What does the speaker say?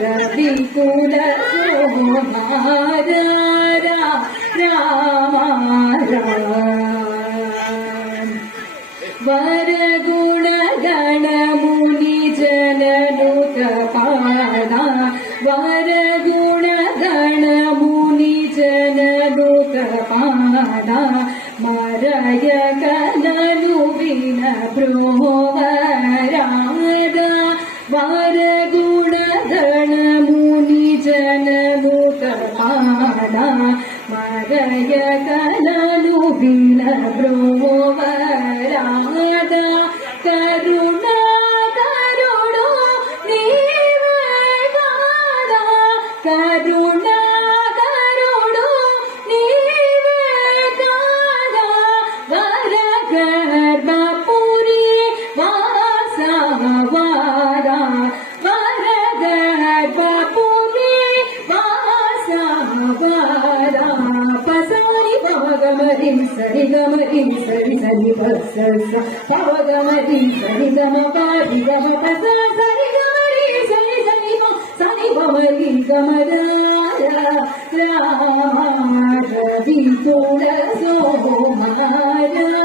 रविकुल सोमारा राम वरगुण गण मुनि जननुत पाना वरगुण गण मुनि जननुत पाना मरय कलनु विन ब्रोवरादा वरगुण गण मुनि जननुत पाना मरय कलनु विन ब्रोवरादा करुणा करुणो नीवे गादा करुणा करुणो नीवे गादा वर गर्भपुरी वासवारा वर गर्भपुरी वासवारा पसारी पवगमरिं सरि गमरिं सरि सरि पस पवगमरिं सरि गम पारि गम पस सरि गमरि सरि सरि प सरि गमरि गमराया राम रविकुल सोमारा